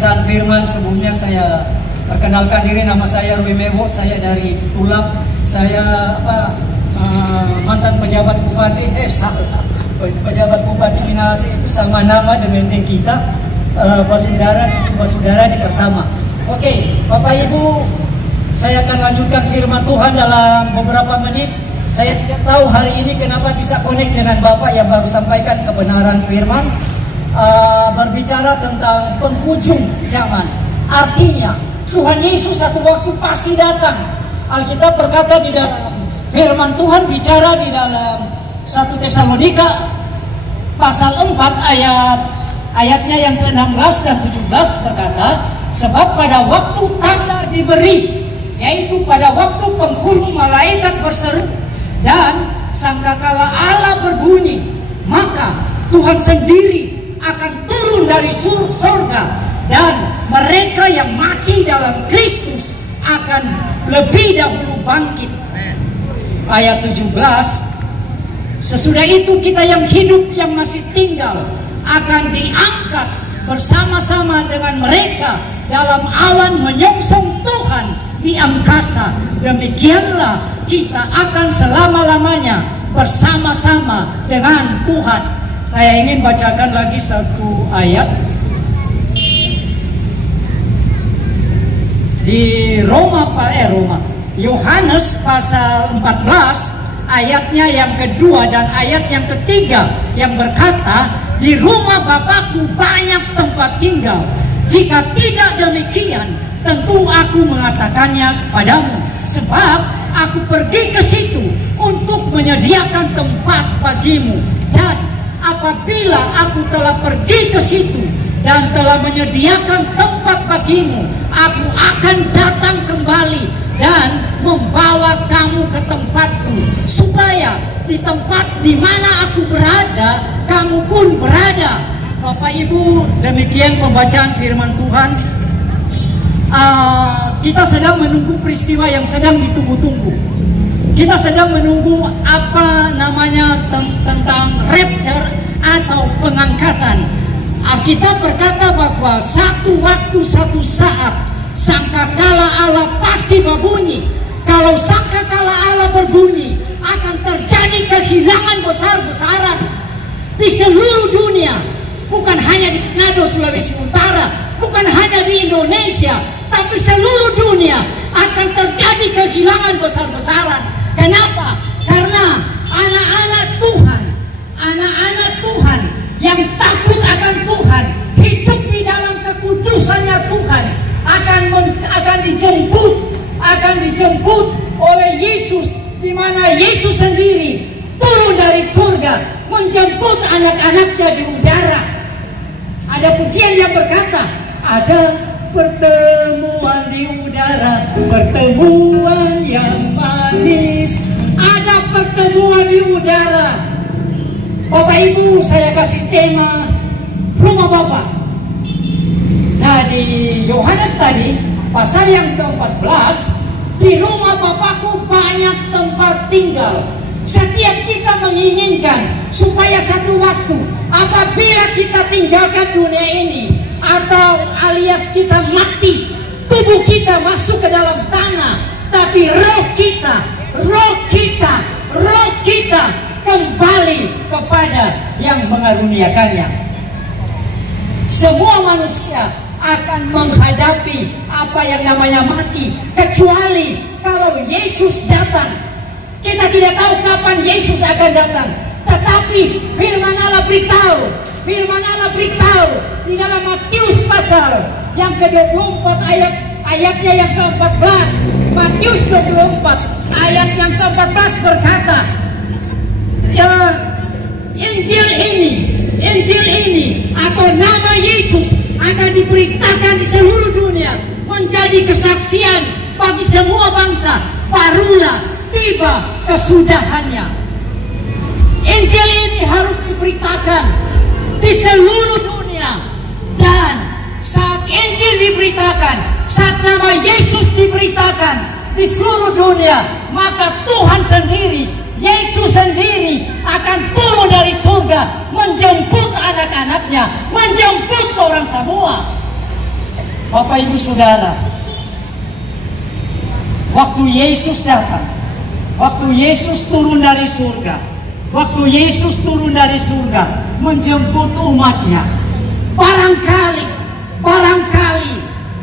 pemberitaan firman. Sebelumnya saya perkenalkan diri, nama saya Rui Mewo, saya dari Tulap. Saya mantan pejabat bupati, pejabat bupati Minahasa itu sama nama dengan kita, basudara, cucu basudara di Pertama. Oke, Bapak Ibu, saya akan lanjutkan firman Tuhan dalam beberapa menit. Saya tidak tahu hari ini kenapa bisa connect dengan Bapak yang baru sampaikan kebenaran firman. Berbicara tentang penghujung zaman. Artinya Tuhan Yesus satu waktu pasti datang. Alkitab berkata di dalam firman Tuhan, bicara di dalam 1 Tesalonika pasal 4 ayatnya yang ke-16 dan 17 berkata, sebab pada waktu tanda diberi, yaitu pada waktu penghulu malaikat berseru dan sangkakala Allah berbunyi, maka Tuhan sendiri akan turun dari surga, dan mereka yang mati dalam Kristus akan lebih dahulu bangkit. Ayat 17, sesudah itu kita yang hidup yang masih tinggal akan diangkat bersama-sama dengan mereka dalam awan menyongsong Tuhan di angkasa. Demikianlah kita akan selama-lamanya bersama-sama dengan Tuhan. Saya ingin bacakan lagi satu ayat di Yohanes pasal 14 ayatnya yang kedua dan ayat yang ketiga, yang berkata, di rumah Bapakku banyak tempat tinggal. Jika tidak demikian, tentu aku mengatakannya padamu, sebab aku pergi ke situ untuk menyediakan tempat bagimu. Dan apabila aku telah pergi ke situ dan telah menyediakan tempat bagimu, aku akan datang kembali dan membawa kamu ke tempatku, supaya di tempat di mana aku berada, kamu pun berada. Bapak Ibu, demikian pembacaan firman Tuhan. Kita sedang menunggu peristiwa yang sedang ditunggu-tunggu. Kita sedang menunggu apa namanya tentang rapture atau pengangkatan. Alkitab berkata bahwa satu waktu, satu saat, sangkakala Allah pasti berbunyi. Kalau sangkakala Allah berbunyi, akan terjadi kehilangan besar-besaran di seluruh dunia. Bukan hanya di Manado, Sulawesi Utara, bukan hanya di Indonesia, tapi seluruh dunia akan terjadi kehilangan besar-besaran. Kenapa? Karena anak-anak Tuhan yang takut akan Tuhan, hidup di dalam kekudusannya Tuhan, akan dijemput oleh Yesus, di mana Yesus sendiri turun dari surga menjemput anak-anaknya di udara. Ada pujian yang berkata, ada pertemuan di udara, pertemuan yang manis. Ada pertemuan di udara. Bapak Ibu, saya kasih tema rumah Bapak. Nah, di Yohanes tadi pasal yang ke-14, di rumah Bapakku banyak tempat tinggal. Setiap kita menginginkan supaya satu waktu apabila kita tinggalkan dunia ini, atau alias kita mati, tubuh kita masuk ke dalam tanah, tapi roh kita kembali kepada yang mengaruniakannya. Semua manusia akan menghadapi apa yang namanya mati, kecuali kalau Yesus datang. Kita tidak tahu kapan Yesus akan datang, tetapi firman Allah beritahu di dalam Matius pasal yang ke-24 ayatnya yang ke-14. Matius 24 ayat yang ke-14 berkata, Injil ini atau nama Yesus akan diberitakan di seluruh dunia, menjadi kesaksian bagi semua bangsa. Barulah tiba kesudahannya. Injil ini harus diberitakan di seluruh dunia, dan saat Injil diberitakan, saat nama Yesus diberitakan di seluruh dunia, maka Tuhan sendiri, Yesus sendiri akan turun dari surga menjemput anak-anaknya, menjemput orang semua. Bapak Ibu Saudara, waktu Yesus datang, waktu Yesus turun dari surga, waktu Yesus turun dari surga menjemput umatnya, barangkali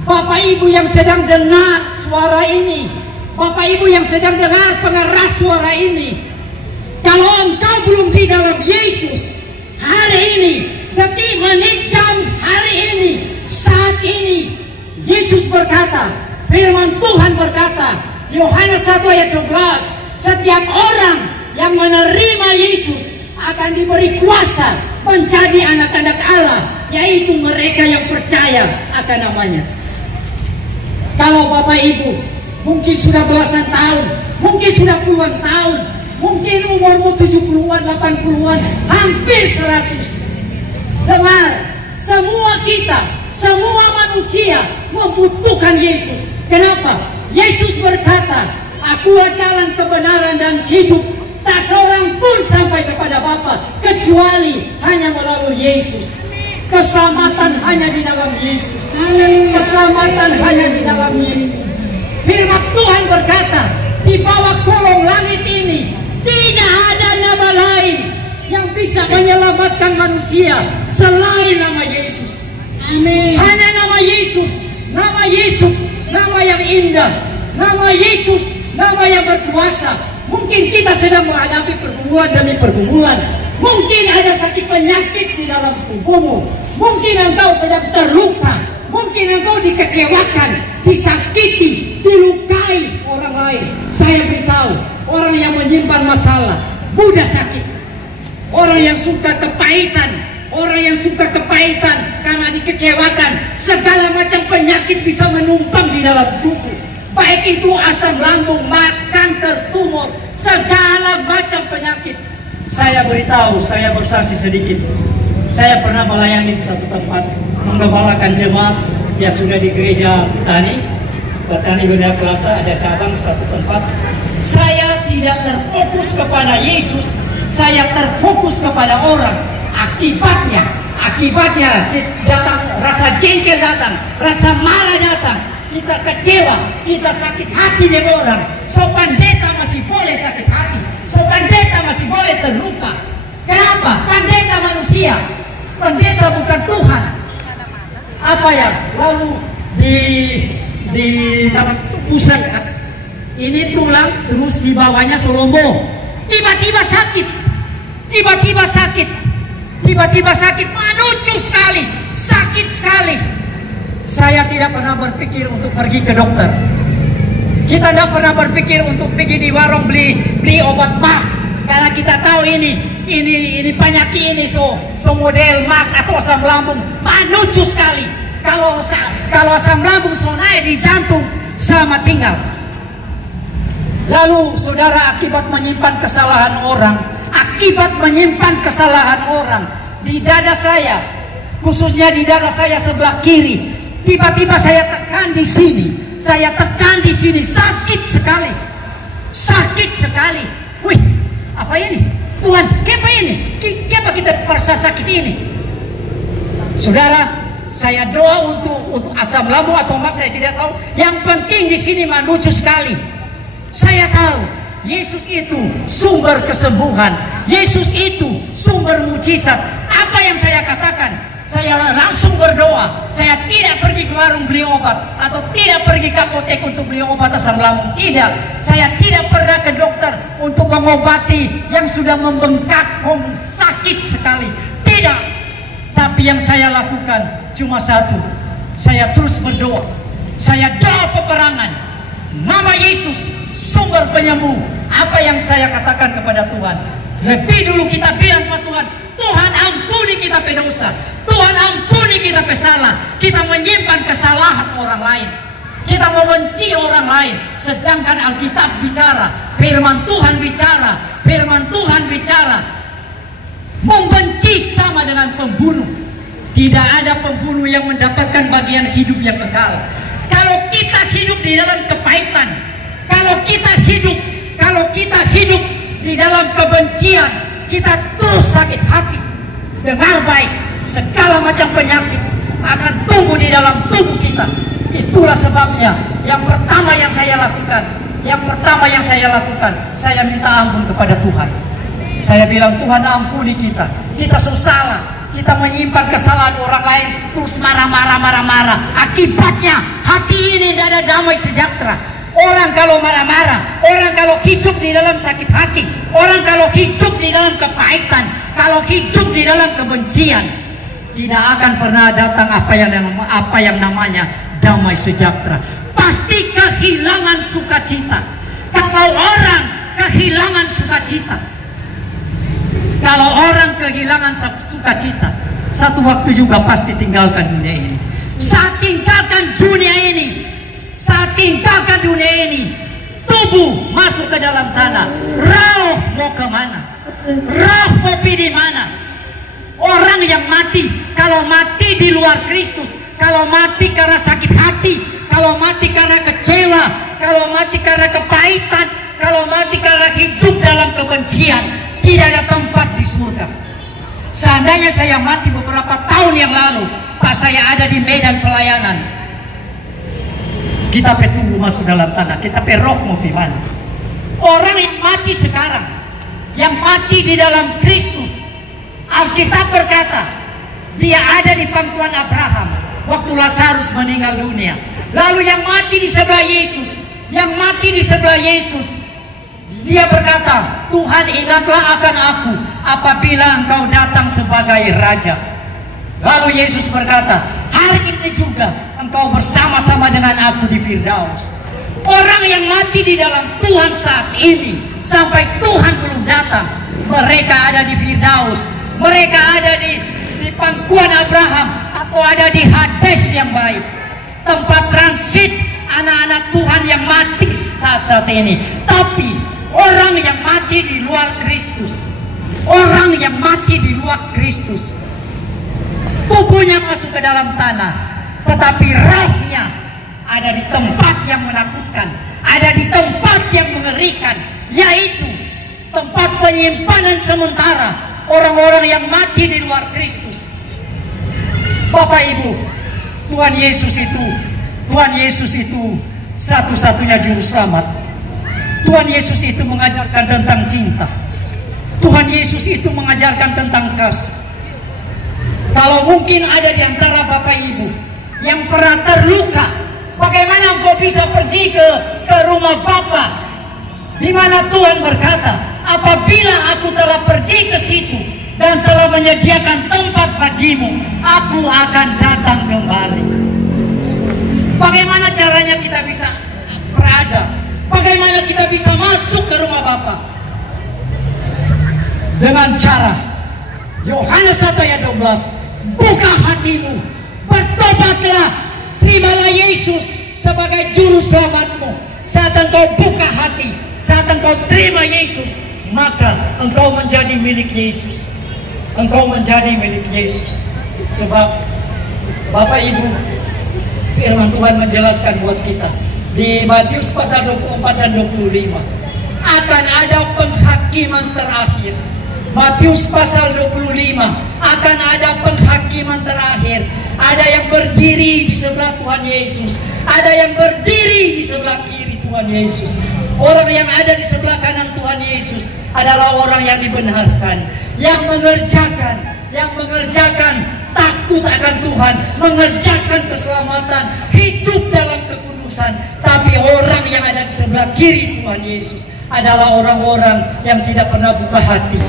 Bapak Ibu yang sedang dengar suara ini, Bapak Ibu yang sedang dengar pengeras suara ini, kalau engkau belum di dalam Yesus hari ini, detik, menit, jam, hari ini, saat ini, Yesus berkata, firman Tuhan berkata, Yohanes 1 ayat 12, setiap orang yang menerima Yesus akan diberi kuasa menjadi anak-anak Allah, yaitu mereka yang percaya akan namanya. Kalau Bapak Ibu mungkin sudah belasan tahun, mungkin sudah puluhan tahun, mungkin umurmu 70-an, 80-an, hampir 100. Dengar, semua kita, semua manusia membutuhkan Yesus. Kenapa? Yesus berkata, aku jalan kebenaran dan hidup, tak seorang pun sampai kepada Bapa kecuali hanya melalui Yesus. Keselamatan hanya di dalam Yesus. Keselamatan hanya di dalam Yesus. Firman Tuhan berkata, di bawah kolong langit ini tidak ada nama lain yang bisa menyelamatkan manusia selain nama Yesus. Amin. Hanya nama Yesus, nama Yesus, nama yang indah, nama Yesus, nama yang berkuasa. Mungkin kita sedang menghadapi pergumulan demi pergumulan. Mungkin ada sakit penyakit di dalam tubuhmu. Mungkin engkau sedang terluka. Mungkin engkau dikecewakan, disakiti, dilukai orang lain. Saya beritahu, orang yang menyimpan masalah mudah sakit. Orang yang suka kepahitan, orang yang suka kepahitan karena dikecewakan, segala macam penyakit bisa menumpang di dalam tubuh. Baik itu asam lambung, kanker, tumor, segala macam penyakit. Saya beritahu, saya bersaksi sedikit. Saya pernah melayani di satu tempat, menggembalakan jemaat, ya sudah di gereja Petani Bunda Plaza, ada cabang satu tempat. Saya tidak terfokus kepada Yesus, saya terfokus kepada orang. Akibatnya datang rasa jengkel, datang rasa marah, datang kita kecewa, kita sakit hati dengan orang. So pendeta masih boleh sakit hati, so pendeta masih boleh terluka. Kenapa? Pendeta manusia, pendeta bukan Tuhan. Apa ya? Lalu di dalam pusat ini tulang, terus di bawahnya selombo. Tiba-tiba sakit, menuju sekali, sakit sekali. Saya tidak pernah berpikir untuk pergi ke dokter. Kita tidak pernah berpikir untuk pergi di warung beli obat mah, karena kita tahu ini penyakit ini so model mah atau asam lambung, menuju sekali. Kalau asam lambung so naik di jantung, sama tinggal. Lalu saudara, akibat menyimpan kesalahan orang di dada saya, khususnya di dada saya sebelah kiri, tiba-tiba saya tekan di sini, sakit sekali. Wih, apa ini? Tuhan, kenapa ini? Kenapa kita perasa sakit ini? Saudara, saya doa untuk asam lambung atau mak, saya tidak tahu. Yang penting di sini menuju sekali. Saya tahu Yesus itu sumber kesembuhan, Yesus itu sumber mujizat. Apa yang saya katakan? Saya langsung berdoa. Saya tidak pergi ke warung beli obat, atau tidak pergi ke apotek untuk beli obat asam lambung. Tidak. Saya tidak pernah ke dokter untuk mengobati yang sudah membengkak, sakit sekali. Tidak. Tapi yang saya lakukan cuma satu. Saya terus berdoa. Saya doa peperangan. Nama Yesus, sumber penyembuh. Apa yang saya katakan kepada Tuhan? Lebih dulu kita bilang kepada Tuhan, Tuhan ampuni kita pendosa, Tuhan ampuni kita pesalah. Kita menyimpan kesalahan orang lain, kita membenci orang lain. Sedangkan Alkitab bicara, firman Tuhan bicara, membenci sama dengan pembunuh. Tidak ada pembunuh yang mendapatkan bagian hidup yang kekal. Kalau kita hidup di dalam kepahitan, kalau kita hidup di dalam kebencian, kita terus sakit hati. Dengar baik, segala macam penyakit akan tumbuh di dalam tubuh kita. Itulah sebabnya yang pertama yang saya lakukan, saya minta ampun kepada Tuhan. Saya bilang, Tuhan ampuni kita. Kita salah, kita menyimpan kesalahan orang lain, terus marah. Akibatnya hati ini tidak ada damai sejahtera. Orang kalau marah-marah, orang kalau hidup di dalam sakit hati, orang kalau hidup di dalam kepahitan, kalau hidup di dalam kebencian, tidak akan pernah datang apa yang namanya damai sejahtera. Pasti kehilangan sukacita. Kalau orang kehilangan sukacita, satu waktu juga pasti tinggalkan dunia ini. Saat tinggalkan dunia ini, tubuh masuk ke dalam tanah. Roh mau kemana? Roh mau pergi di mana? Orang yang mati, kalau mati di luar Kristus, kalau mati karena sakit hati, kalau mati karena kecewa, kalau mati karena kepahitan, kalau mati karena hidup dalam kebencian, tidak ada tempat di surga. Seandainya saya mati beberapa tahun yang lalu, pas saya ada di medan pelayanan, kita tunggu masuk dalam tanah, kita roh mau di mana? Orang yang mati sekarang, yang mati di dalam Kristus, Alkitab berkata, dia ada di pangkuan Abraham waktu Lazarus meninggal dunia. Lalu yang mati di sebelah Yesus, dia berkata, Tuhan ingatlah akan aku apabila engkau datang sebagai Raja. Lalu Yesus berkata, hari ini juga engkau bersama-sama dengan aku di Firdaus. Orang yang mati di dalam Tuhan saat ini, sampai Tuhan belum datang, mereka ada di Firdaus, mereka ada di pangkuan Abraham, atau ada di Hades yang baik, tempat transit anak-anak Tuhan yang mati saat ini. Tapi orang yang mati di luar Kristus, tubuhnya masuk ke dalam tanah, tetapi rohnya ada di tempat yang menakutkan, ada di tempat yang mengerikan, yaitu tempat penyimpanan sementara orang-orang yang mati di luar Kristus. Bapak Ibu, Tuhan Yesus itu satu-satunya juru selamat. Tuhan Yesus itu mengajarkan tentang cinta. Tuhan Yesus itu mengajarkan tentang kasih. Kalau mungkin ada di antara Bapak Ibu yang pernah terluka, bagaimana engkau bisa pergi ke rumah Bapa, di mana Tuhan berkata, apabila aku telah pergi ke situ dan telah menyediakan tempat bagimu, aku akan datang kembali. Bagaimana caranya kita bisa berada? Bagaimana kita bisa masuk ke rumah Bapa? Dengan cara Yohanes 1 ayat 12, buka hatimu, bertobatlah, terimalah Yesus sebagai juru selamatmu. Saat engkau buka hati, saat engkau terima Yesus, maka engkau menjadi milik Yesus. Sebab Bapak Ibu, firman Tuhan menjelaskan buat kita di Matius pasal 24 dan 25, akan ada penghakiman terakhir. Matius pasal 25, akan ada penghakiman terakhir. Ada yang berdiri di sebelah Tuhan Yesus, ada yang berdiri di sebelah kiri Tuhan Yesus. Orang yang ada di sebelah kanan Tuhan Yesus adalah orang yang dibenarkan, yang mengerjakan takut akan Tuhan, mengerjakan keselamatan, hidup dalam kekudusan. Tapi orang yang ada di sebelah kiri Tuhan Yesus adalah orang-orang yang tidak pernah buka hati.